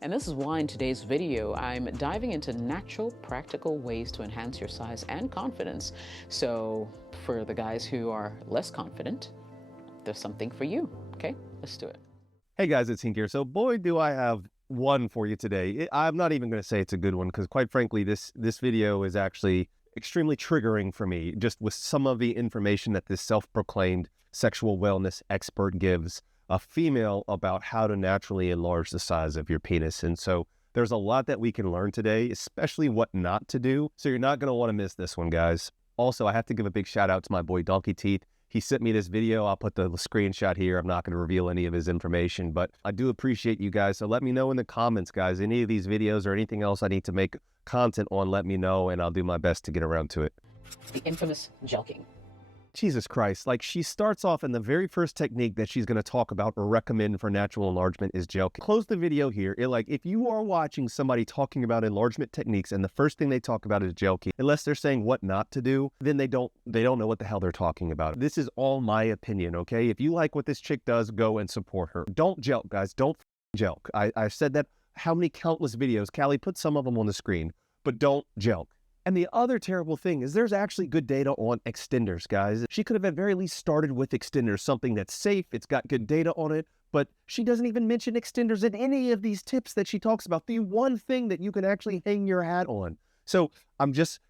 And this is why in today's video, I'm diving into natural, practical ways to enhance your size and confidence. So for the guys who are less confident, there's something for you. Okay, let's do it. Hey guys, it's Hink here. So boy, do I have one for you today. I'm not even going to say it's a good one because quite frankly, this video is actually extremely triggering for me, just with some of the information that this self-proclaimed sexual wellness expert gives a female about how to naturally enlarge the size of your penis. And so there's a lot that we can learn today, especially what not to do. So you're not going to want to miss this one, guys. Also, I have to give a big shout out to my boy Donkey Teeth. He sent me this video. I'll put the screenshot here. I'm not going to reveal any of his information, but I do appreciate you guys. So let me know in the comments, guys, any of these videos or anything else I need to make content on, let me know, and I'll do my best to get around to it. The infamous jelqing. Jesus Christ, like she starts off in the very first technique that she's going to talk about or recommend for natural enlargement is jelqing. Close the video here. If you are watching somebody talking about enlargement techniques and the first thing they talk about is jelqing, unless they're saying what not to do, then they don't know what the hell they're talking about. This is all my opinion, okay? If you like what this chick does, go and support her. Don't jelq, guys. Don't jelq. I've said that how many countless videos. Callie, put some of them on the screen, but don't jelq. And the other terrible thing is there's actually good data on extenders, guys. She could have at very least started with extenders, something that's safe, it's got good data on it, but she doesn't even mention extenders in any of these tips that she talks about, the one thing that you can actually hang your hat on. So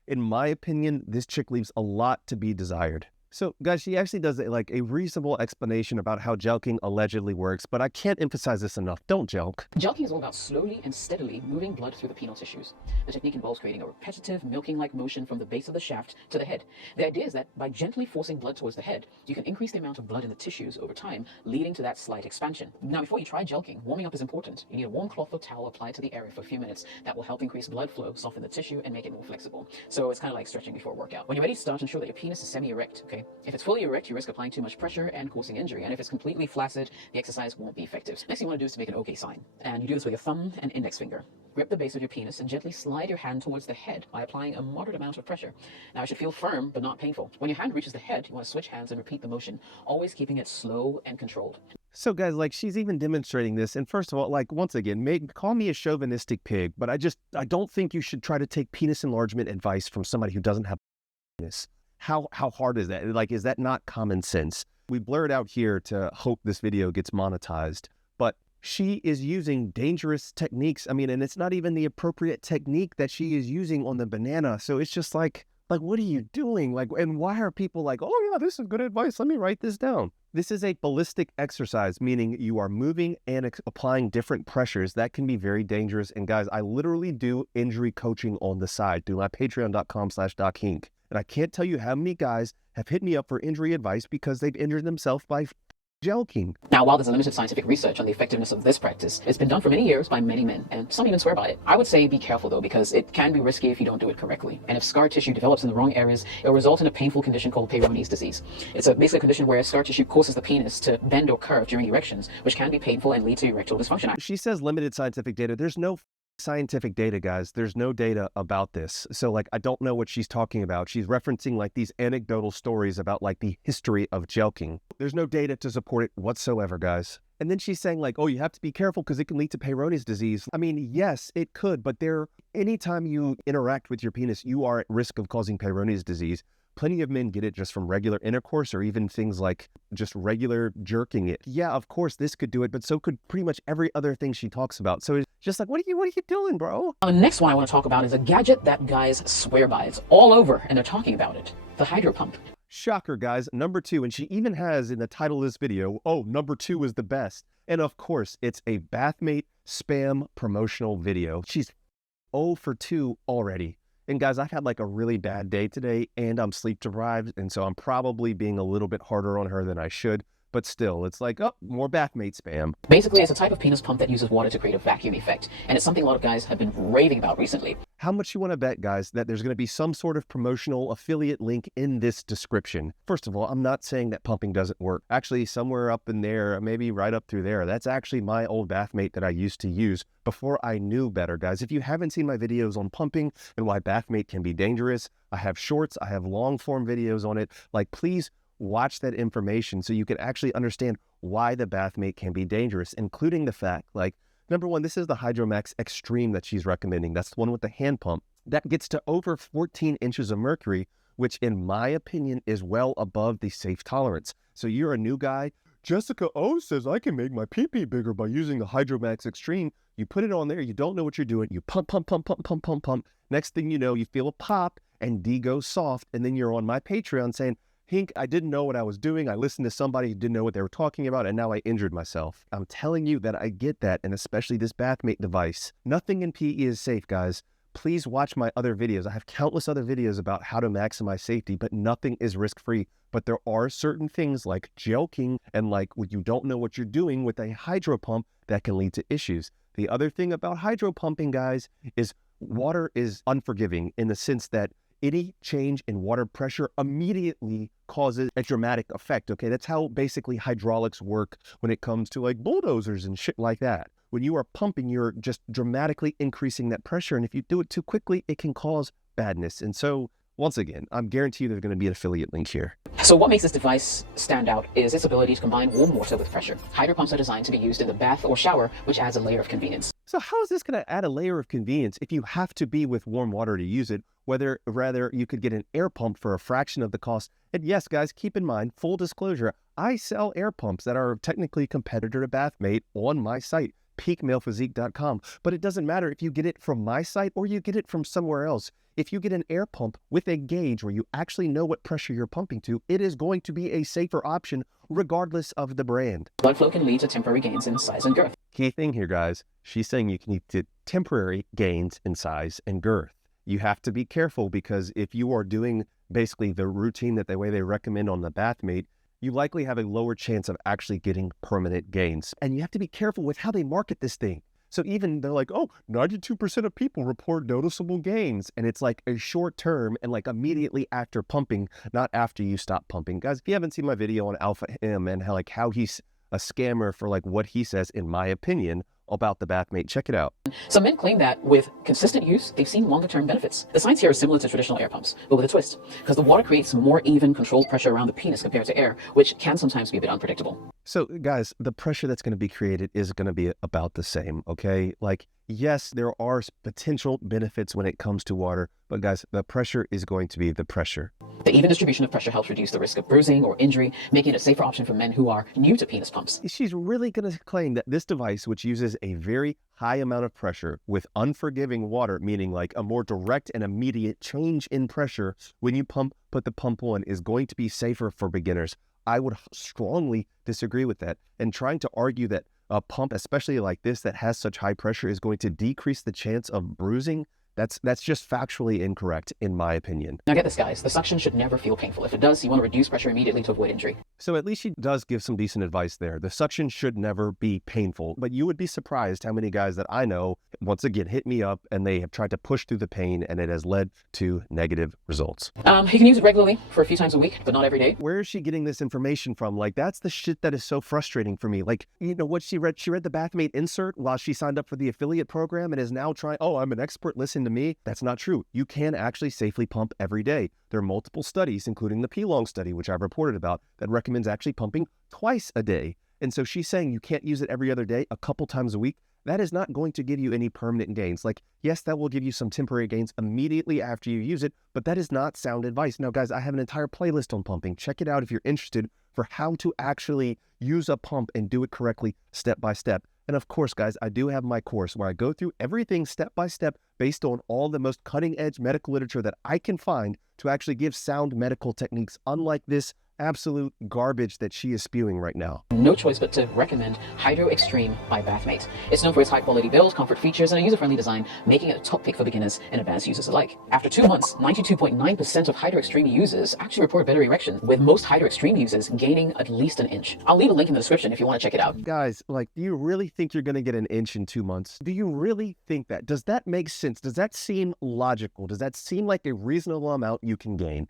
in my opinion, this chick leaves a lot to be desired. So guys, she actually does like a reasonable explanation about how jelqing allegedly works, but I can't emphasize this enough. Don't jelq. Jelqing is all about slowly and steadily moving blood through the penile tissues. The technique involves creating a repetitive milking-like motion from the base of the shaft to the head. The idea is that by gently forcing blood towards the head, you can increase the amount of blood in the tissues over time, leading to that slight expansion. Now, before you try jelqing, warming up is important. You need a warm cloth or towel applied to the area for a few minutes. That will help increase blood flow, soften the tissue, and make it more flexible. So it's kind of like stretching before a workout. When you're ready to start, ensure that your penis is semi-erect, okay? If it's fully erect, you risk applying too much pressure and causing injury. And if it's completely flaccid, the exercise won't be effective. Next thing you want to do is to make an OK sign. And you do this with your thumb and index finger. Grip the base of your penis and gently slide your hand towards the head by applying a moderate amount of pressure. Now, it should feel firm, but not painful. When your hand reaches the head, you want to switch hands and repeat the motion, always keeping it slow and controlled. So guys, like she's even demonstrating this. And first of all, like once again, call me a chauvinistic pig, but I don't think you should try to take penis enlargement advice from somebody who doesn't have a penis. How hard is that? Like, is that not common sense? We blurred out here to hope this video gets monetized, but she is using dangerous techniques. I mean, and it's not even the appropriate technique that she is using on the banana. So it's just like, what are you doing? Like, and why are people like, oh yeah, this is good advice. Let me write this down. This is a ballistic exercise, meaning you are moving and applying different pressures. That can be very dangerous. And guys, I literally do injury coaching on the side through my patreon.com/DocHink. And I can't tell you how many guys have hit me up for injury advice because they've injured themselves by jelqing. Now, while there's a limited scientific research on the effectiveness of this practice, it's been done for many years by many men, and some even swear by it. I would say be careful though, because it can be risky if you don't do it correctly. And if scar tissue develops in the wrong areas, it will result in a painful condition called Peyronie's disease. It's basically a condition where scar tissue causes the penis to bend or curve during erections, which can be painful and lead to erectile dysfunction. She says limited scientific data. There's no scientific data, guys. There's no data about this. So like, I don't know what she's talking about. She's referencing like these anecdotal stories about like the history of jelqing. There's no data to support it whatsoever, guys. And then she's saying like, oh, you have to be careful because it can lead to Peyronie's disease. I mean, yes, it could, but anytime you interact with your penis, you are at risk of causing Peyronie's disease. Plenty of men get it just from regular intercourse or even things like just regular jerking it. Yeah, of course, this could do it, but so could pretty much every other thing she talks about. So it's just like, what are you doing, bro? The next one I want to talk about is a gadget that guys swear by. It's all over, and they're talking about it. The hydro pump. Shocker, guys. Number 2, and she even has in the title of this video, oh, number 2 is the best. And of course, it's a bathmate spam promotional video. She's 0 for 2 already. And guys, I've had like a really bad day today and I'm sleep deprived. And so I'm probably being a little bit harder on her than I should. But still, it's like, oh, more bathmate spam. Basically, it's a type of penis pump that uses water to create a vacuum effect. And it's something a lot of guys have been raving about recently. How much you want to bet, guys, that there's going to be some sort of promotional affiliate link in this description? First of all, I'm not saying that pumping doesn't work. Actually, somewhere up in there, maybe right up through there, that's actually my old bathmate that I used to use before I knew better, guys. If you haven't seen my videos on pumping and why bathmate can be dangerous, I have shorts, I have long form videos on it. Like, please watch that information so you can actually understand why the bathmate can be dangerous, including the fact, like, Number one, this is the Hydromax Extreme that she's recommending. That's the one with the hand pump. That gets to over 14 inches of mercury, which in my opinion is well above the safe tolerance. So you're a new guy. Jessica O says I can make my pee-pee bigger by using the Hydromax Extreme. You put it on there, you don't know what you're doing. You pump, pump, pump, pump, pump, pump, pump. Next thing you know, you feel a pop and D goes soft. And then you're on my Patreon saying, Hink, I didn't know what I was doing. I listened to somebody who didn't know what they were talking about, and now I injured myself. I'm telling you that I get that, and especially this bathmate device. Nothing in PE is safe, guys. Please watch my other videos. I have countless other videos about how to maximize safety, but nothing is risk-free. But there are certain things like jelqing and like when you don't know what you're doing with a hydro pump that can lead to issues. The other thing about hydro pumping, guys, is water is unforgiving in the sense that any change in water pressure immediately causes a dramatic effect, okay? That's how basically hydraulics work when it comes to like bulldozers and shit like that. When you are pumping, you're just dramatically increasing that pressure, and if you do it too quickly, it can cause badness. And so, once again, I'm guaranteed there's going to be an affiliate link here. So what makes this device stand out is its ability to combine warm water with pressure. Hydro pumps are designed to be used in the bath or shower, which adds a layer of convenience. So how is this going to add a layer of convenience if you have to be with warm water to use it, whether rather you could get an air pump for a fraction of the cost? And yes, guys, keep in mind, full disclosure, I sell air pumps that are technically competitor to Bathmate on my site, peakmalephysique.com. But it doesn't matter if you get it from my site or you get it from somewhere else. If you get an air pump with a gauge where you actually know what pressure you're pumping to, it is going to be a safer option regardless of the brand. Blood flow can lead to temporary gains in size and girth. Key thing here, guys, she's saying you can get temporary gains in size and girth. You have to be careful because if you are doing basically the routine that the way they recommend on the Bathmate, you likely have a lower chance of actually getting permanent gains. And you have to be careful with how they market this thing. So even they're like, oh, 92% of people report noticeable gains. And it's like a short term and like immediately after pumping, not after you stop pumping. Guys, if you haven't seen my video on Alpha M and how he's a scammer for like what he says, in my opinion, about the Bathmate, check it out. Some men claim that with consistent use, they've seen longer-term benefits. The science here is similar to traditional air pumps, but with a twist, because the water creates more even, controlled pressure around the penis compared to air, which can sometimes be a bit unpredictable. So, guys, the pressure that's going to be created is going to be about the same, okay? Like, yes, there are potential benefits when it comes to water, but guys, the pressure is going to be the pressure. The even distribution of pressure helps reduce the risk of bruising or injury, making it a safer option for men who are new to penis pumps. She's really going to claim that this device, which uses a very high amount of pressure with unforgiving water, meaning like a more direct and immediate change in pressure when you put the pump on, is going to be safer for beginners. I would strongly disagree with that. And trying to argue that a pump, especially like this, that has such high pressure is going to decrease the chance of bruising, that's just factually incorrect, in my opinion. Now get this, guys. The suction should never feel painful. If it does, you want to reduce pressure immediately to avoid injury. So at least she does give some decent advice there. The suction should never be painful, but you would be surprised how many guys that I know, once again, hit me up and they have tried to push through the pain and it has led to negative results. You can use it regularly for a few times a week, but not every day. Where is she getting this information from? Like, that's the shit that is so frustrating for me. Like, you know what she read? She read the Bathmate insert while she signed up for the affiliate program and is now trying, oh, I'm an expert, listen to me. That's not true. You can actually safely pump every day. There are multiple studies, including the P-Long study, which I've reported about, that recommends actually pumping twice a day. And so she's saying you can't use it every other day, a couple times a week. That is not going to give you any permanent gains. Like, yes, that will give you some temporary gains immediately after you use it, but that is not sound advice. Now, guys, I have an entire playlist on pumping. Check it out if you're interested for how to actually use a pump and do it correctly step by step. And of course, guys, I do have my course where I go through everything step by step based on all the most cutting edge medical literature that I can find to actually give sound medical techniques, unlike this absolute garbage that she is spewing right now. No choice but to recommend Hydro Extreme by Bathmate. It's known for its high-quality build, comfort features, and a user-friendly design, making it a top pick for beginners and advanced users alike. After 2 months, 92.9% of Hydro Extreme users actually report better erection, with most Hydro Extreme users gaining at least an inch. I'll leave a link in the description if you want to check it out. Guys, like, do you really think you're going to get an inch in 2 months? Do you really think that? Does that make sense? Does that seem logical? Does that seem like a reasonable amount you can gain?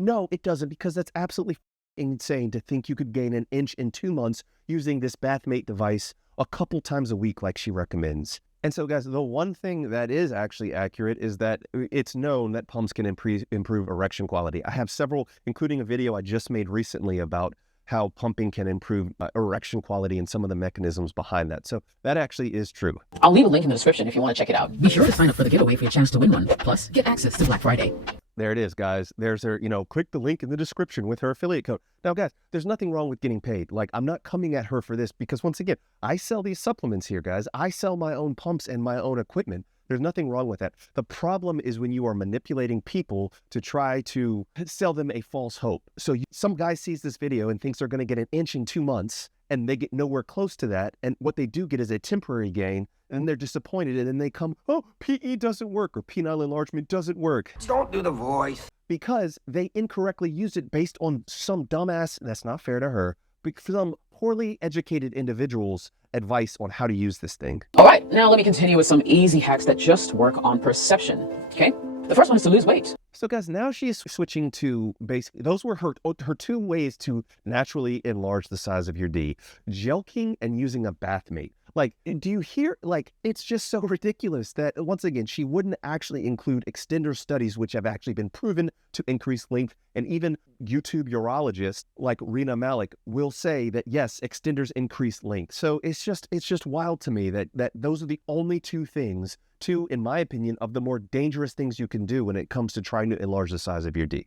No, it doesn't, because that's absolutely insane to think you could gain an inch in 2 months using this Bathmate device a couple times a week like she recommends. And so, guys, the one thing that is actually accurate is that it's known that pumps can improve erection quality. I have several, including a video I just made recently about how pumping can improve erection quality and some of the mechanisms behind that. So that actually is true. I'll leave a link in the description if you want to check it out. Be sure to sign up for the giveaway for your chance to win one. Plus, get access to Black Friday. There it is, guys. There's her, click the link in the description with her affiliate code. Now, guys, there's nothing wrong with getting paid. Like, I'm not coming at her for this because, once again, I sell these supplements here, guys. I sell my own pumps and my own equipment. There's nothing wrong with that. The problem is when you are manipulating people to try to sell them a false hope. So some guy sees this video and thinks they're going to get an inch in 2 months, and they get nowhere close to that. And what they do get is a temporary gain, and they're disappointed. And then they come, oh, PE doesn't work, or penile enlargement doesn't work. Don't do the voice. Because they incorrectly used it based on some dumbass, that's not fair to her, but some poorly educated individuals' advice on how to use this thing. All right, now let me continue with some easy hacks that just work on perception. Okay, the first one is to lose weight. So guys, now she is switching to basically, those were her 2 ways to naturally enlarge the size of your D. Jelqing and using a bath mate. Like, do you hear, like, it's just so ridiculous that, once again, she wouldn't actually include extender studies, which have actually been proven to increase length. And even YouTube urologists like Rena Malik will say that, yes, extenders increase length. So it's just wild to me that those are the only 2 things, in my opinion, of the more dangerous things you can do when it comes to trying to enlarge the size of your D.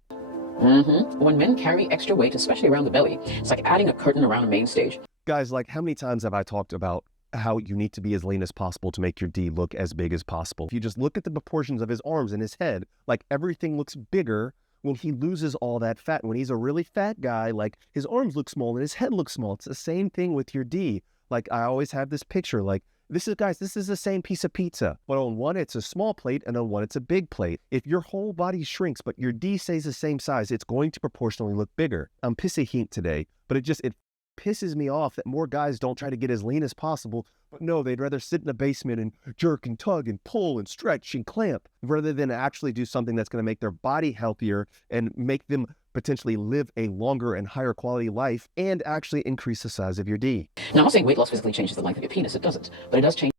When men carry extra weight, especially around the belly, it's like adding a curtain around a main stage. Guys, like, how many times have I talked about how you need to be as lean as possible to make your D look as big as possible? If you just look at the proportions of his arms and his head, like, everything looks bigger when he loses all that fat. When he's a really fat guy, like, his arms look small and his head looks small. It's the same thing with your D. Like, I always have this picture, like, this is the same piece of pizza, but on one it's a small plate and on one it's a big plate. If your whole body shrinks but your D stays the same size, it's going to proportionally look bigger. I'm pissy Hink today, but it pisses me off that more guys don't try to get as lean as possible, but no, they'd rather sit in a basement and jerk and tug and pull and stretch and clamp rather than actually do something that's going to make their body healthier and make them potentially live a longer and higher quality life and actually increase the size of your D. Now, I'm not saying weight loss physically changes the length of your penis. It doesn't, but it does change.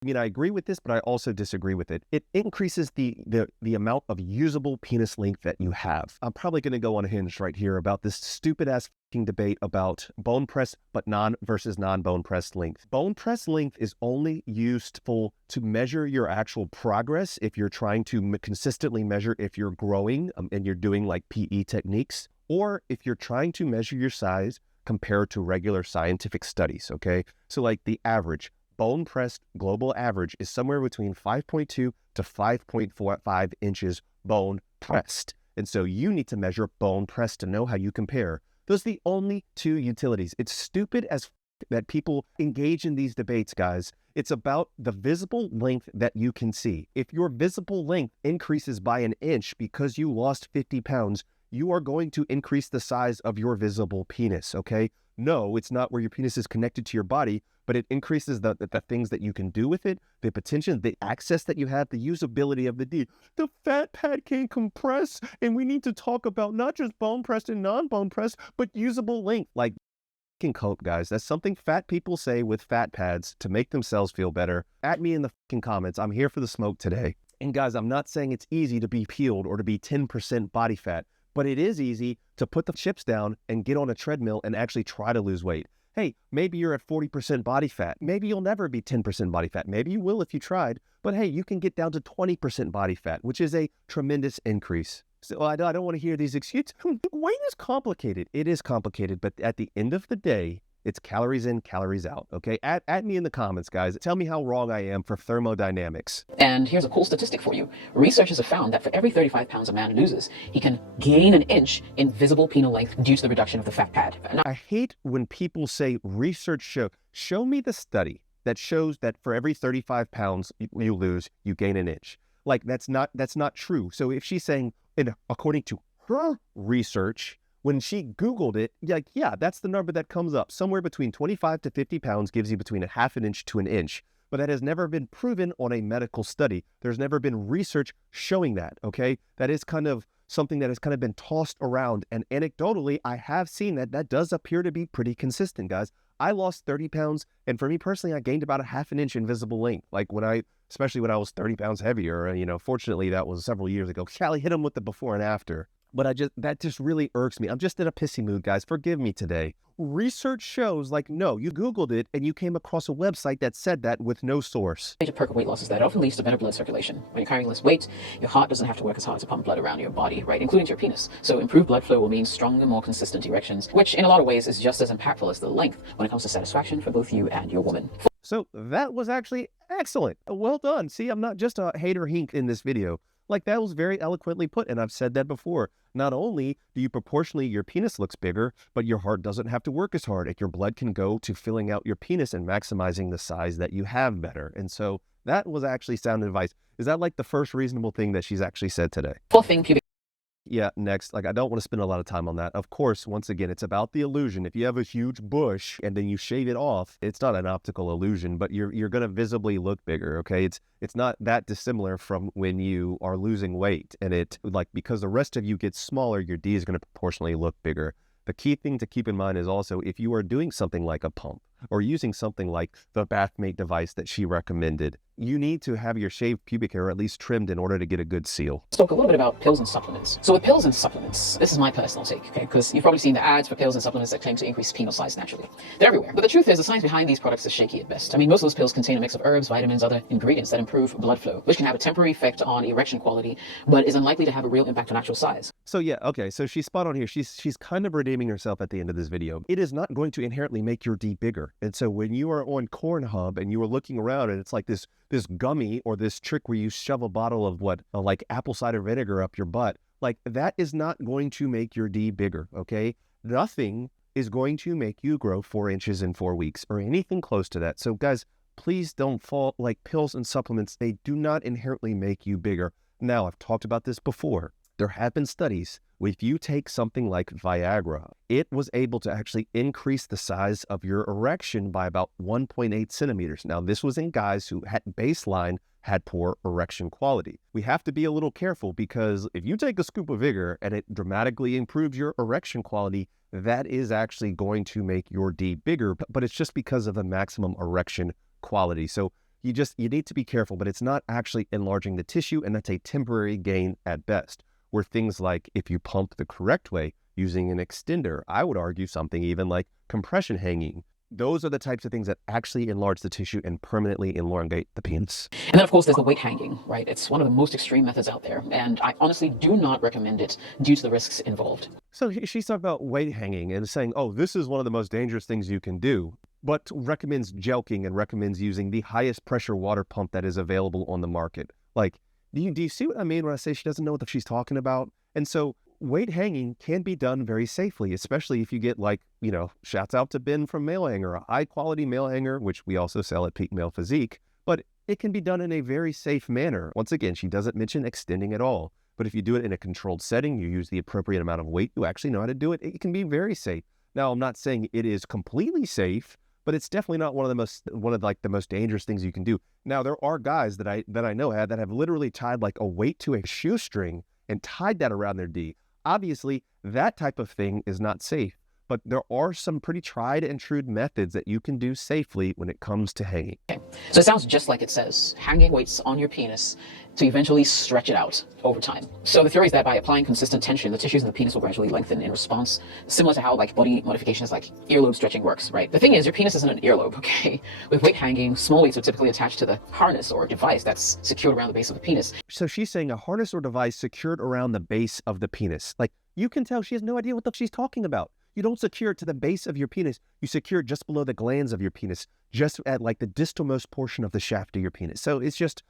I mean, I agree with this, but I also disagree with it. It increases the amount of usable penis length that you have. I'm probably going to go unhinged right here about this stupid-ass debate about bone press, but versus non-bone press length. Bone press length is only useful to measure your actual progress if you're trying to consistently measure if you're growing and you're doing like PE techniques, or if you're trying to measure your size compared to regular scientific studies, okay? So like the average bone pressed global average is somewhere between 5.2 to 5.45 inches bone pressed. And so you need to measure bone pressed to know how you compare. Those are the only 2 utilities. It's stupid as that people engage in these debates, guys. It's about the visible length that you can see. If your visible length increases by an inch because you lost 50 pounds, you are going to increase the size of your visible penis, okay? No, it's not where your penis is connected to your body, but it increases the things that you can do with it, the potential, the access that you have, the usability of the D. The fat pad can compress, and we need to talk about not just bone pressed and non-bone pressed, but usable length. Like, can cope, guys. That's something fat people say with fat pads to make themselves feel better. At me in the fucking comments. I'm here for the smoke today. And guys, I'm not saying it's easy to be peeled or to be 10% body fat, but it is easy to put the chips down and get on a treadmill and actually try to lose weight. Hey, maybe you're at 40% body fat. Maybe you'll never be 10% body fat. Maybe you will if you tried. But hey, you can get down to 20% body fat, which is a tremendous increase. So I don't want to hear these excuses. Weight is complicated. It is complicated, but at the end of the day, it's calories in, calories out, okay? At me in the comments, guys. Tell me how wrong I am for thermodynamics. And here's a cool statistic for you. Researchers have found that for every 35 pounds a man loses, he can gain an inch in visible penile length due to the reduction of the fat pad. Now, I hate when people say research show me the study that shows that for every 35 pounds you lose, you gain an inch. Like, that's not true. So if she's saying, according to her research, when she Googled it, like, yeah, that's the number that comes up. Somewhere between 25 to 50 pounds gives you between a half an inch to an inch. But that has never been proven on a medical study. There's never been research showing that, okay? That is kind of something that has kind of been tossed around. And anecdotally, I have seen that does appear to be pretty consistent, guys. I lost 30 pounds, and for me personally, I gained about a half an inch in visible length. Like especially when I was 30 pounds heavier, fortunately that was several years ago. Callie hit him with the before and after. But that just really irks me. I'm just in a pissy mood, guys. Forgive me today. Research shows, like, no, you Googled it and you came across a website that said that with no source. Major perk of weight loss is that it often leads to better blood circulation. When you're carrying less weight, your heart doesn't have to work as hard to pump blood around your body, right, including to your penis. So improved blood flow will mean stronger, more consistent erections, which in a lot of ways is just as impactful as the length when it comes to satisfaction for both you and your woman. So that was actually excellent. Well done. See, I'm not just a hater Hink in this video. Like, that was very eloquently put, and I've said that before. Not only do you proportionally, your penis looks bigger, but your heart doesn't have to work as hard, and your blood can go to filling out your penis and maximizing the size that you have better. And so that was actually sound advice. Is that like the first reasonable thing that she's actually said today? Fourth thing, pubic. Yeah, next, like, I don't want to spend a lot of time on that. Of course, once again, it's about the illusion. If you have a huge bush and then you shave it off, it's not an optical illusion, but you're going to visibly look bigger, okay? It's not that dissimilar from when you are losing weight, and because the rest of you gets smaller, your D is going to proportionally look bigger. The key thing to keep in mind is also, if you are doing something like a pump or using something like the bathmate device that she recommended, you need to have your shaved pubic hair at least trimmed in order to get a good seal. Let's talk a little bit about pills and supplements. So with pills and supplements, this is my personal take, okay? Because you've probably seen the ads for pills and supplements that claim to increase penile size naturally. They're everywhere. But the truth is, the science behind these products is shaky at best. I mean, most of those pills contain a mix of herbs, vitamins, other ingredients that improve blood flow, which can have a temporary effect on erection quality, but is unlikely to have a real impact on actual size. So yeah, okay, so she's spot on here. She's kind of redeeming herself at the end of this video. It is not going to inherently make your D bigger. And so when you are on Cornhub and you are looking around and it's like this gummy or this trick where you shove a bottle of like apple cider vinegar up your butt, like, that is not going to make your D bigger, okay? Nothing is going to make you grow 4 inches in 4 weeks or anything close to that. So guys, please don't fall, like, pills and supplements, they do not inherently make you bigger. Now, I've talked about this before. There have been studies, if you take something like Viagra, it was able to actually increase the size of your erection by about 1.8 centimeters. Now, this was in guys who at baseline had poor erection quality. We have to be a little careful, because if you take a scoop of Vigor and it dramatically improves your erection quality, that is actually going to make your D bigger, but it's just because of the maximum erection quality. So you need to be careful, but it's not actually enlarging the tissue, and that's a temporary gain at best. Where things like, if you pump the correct way using an extender, I would argue something even like compression hanging, those are the types of things that actually enlarge the tissue and permanently elongate the penis. And then, of course, there's the weight hanging, right? It's one of the most extreme methods out there, and I honestly do not recommend it due to the risks involved. So she's talking about weight hanging and saying, oh, this is one of the most dangerous things you can do, but recommends Jelqing and recommends using the highest pressure water pump that is available on the market. Like, do you see what I mean when I say she doesn't know what she's talking about? And so weight hanging can be done very safely, especially if you get, like, shouts out to Ben from Male Hanger, a high quality male hanger, which we also sell at Peak Male Physique, but it can be done in a very safe manner. Once again, she doesn't mention extending at all, but if you do it in a controlled setting, you use the appropriate amount of weight, you actually know how to do it, it can be very safe. Now, I'm not saying it is completely safe, but it's definitely not one of the most dangerous things you can do. Now, there are guys that I know that have literally tied like a weight to a shoestring and tied that around their D. Obviously, that type of thing is not safe, but there are some pretty tried and true methods that you can do safely when it comes to hanging. Okay. So it sounds just like it says, hanging weights on your penis to eventually stretch it out over time. So the theory is that by applying consistent tension, the tissues of the penis will gradually lengthen in response, similar to how like body modifications like earlobe stretching works, right? The thing is, your penis isn't an earlobe, okay? With weight hanging, small weights are typically attached to the harness or device that's secured around the base of the penis. So she's saying a harness or device secured around the base of the penis. Like, you can tell she has no idea what the she's talking about. You don't secure it to the base of your penis. You secure it just below the glands of your penis, just at like the distalmost portion of the shaft of your penis. So it's just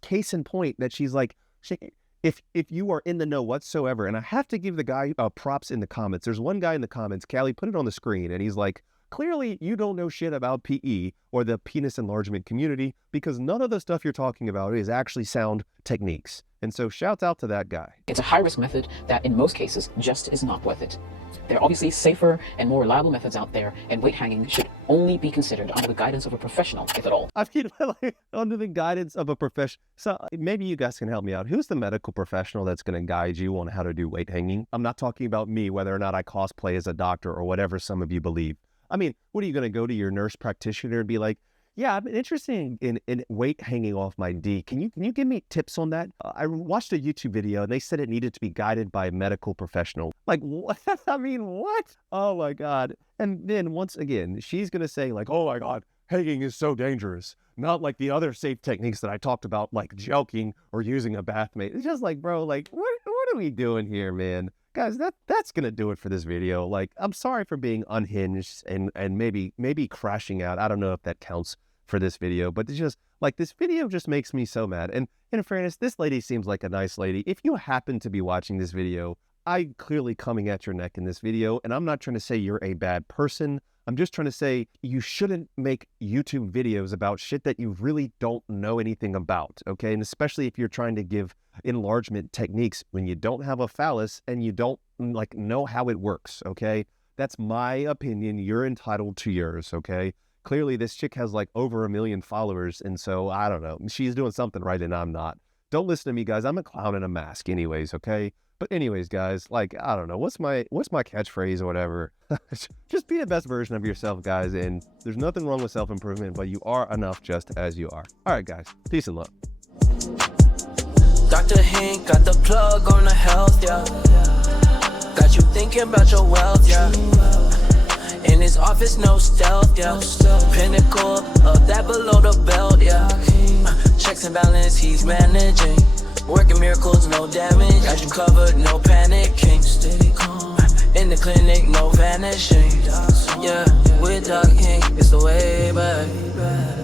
case in point that she's like, if you are in the know whatsoever, and I have to give the guy props in the comments. There's one guy in the comments, Callie, put it on the screen, and he's like, clearly you don't know shit about PE or the penis enlargement community, because none of the stuff you're talking about is actually sound techniques. And so shouts out to that guy. It's a high-risk method that in most cases just is not worth it. There are obviously safer and more reliable methods out there, and weight hanging should only be considered under the guidance of a professional, if at all. I mean, like, under the guidance of a professional. So maybe you guys can help me out. Who's the medical professional that's going to guide you on how to do weight hanging? I'm not talking about me, whether or not I cosplay as a doctor or whatever some of you believe. I mean, what are you going to go to your nurse practitioner and be like, Yeah, I'm interested in weight hanging off my D. Can you give me tips on that? I watched a YouTube video and they said it needed to be guided by a medical professional. Like, what? I mean, what? Oh my God. And then once again, she's gonna say like, oh my God, hanging is so dangerous. Not like the other safe techniques that I talked about, like jelqing or using a bath mate. It's just like, bro, like, what are we doing here, man? Guys, that's gonna do it for this video. Like, I'm sorry for being unhinged and maybe crashing out. I don't know if that counts for this video, but it's just like this video just makes me so mad. And in fairness, this lady seems like a nice lady. If you happen to be watching this video, I'm clearly coming at your neck in this video, and I'm not trying to say you're a bad person. I'm just trying to say you shouldn't make YouTube videos about shit that you really don't know anything about, okay? And especially if you're trying to give enlargement techniques when you don't have a phallus and you don't like know how it works, okay? That's my opinion. You're entitled to yours, okay? Clearly this chick has like over 1 million followers, and so I don't know. She's doing something right and I'm not. Don't listen to me, guys. I'm a clown in a mask anyways, okay? But anyways, guys, like, I don't know, what's my catchphrase or whatever? Just be the best version of yourself, guys, and there's nothing wrong with self-improvement, but you are enough just as you are. All right, guys, peace and love. Dr. Hink got the plug on the health, yeah. Got you thinking about your wealth, yeah. In his office, no stealth, yeah. Pinnacle of that below the belt, yeah. Checks and balance, he's managing. Working miracles, no damage. Got you covered, no panicking. Stay calm. In the clinic, no vanishing. Yeah, with Doc Hink, it's the way back.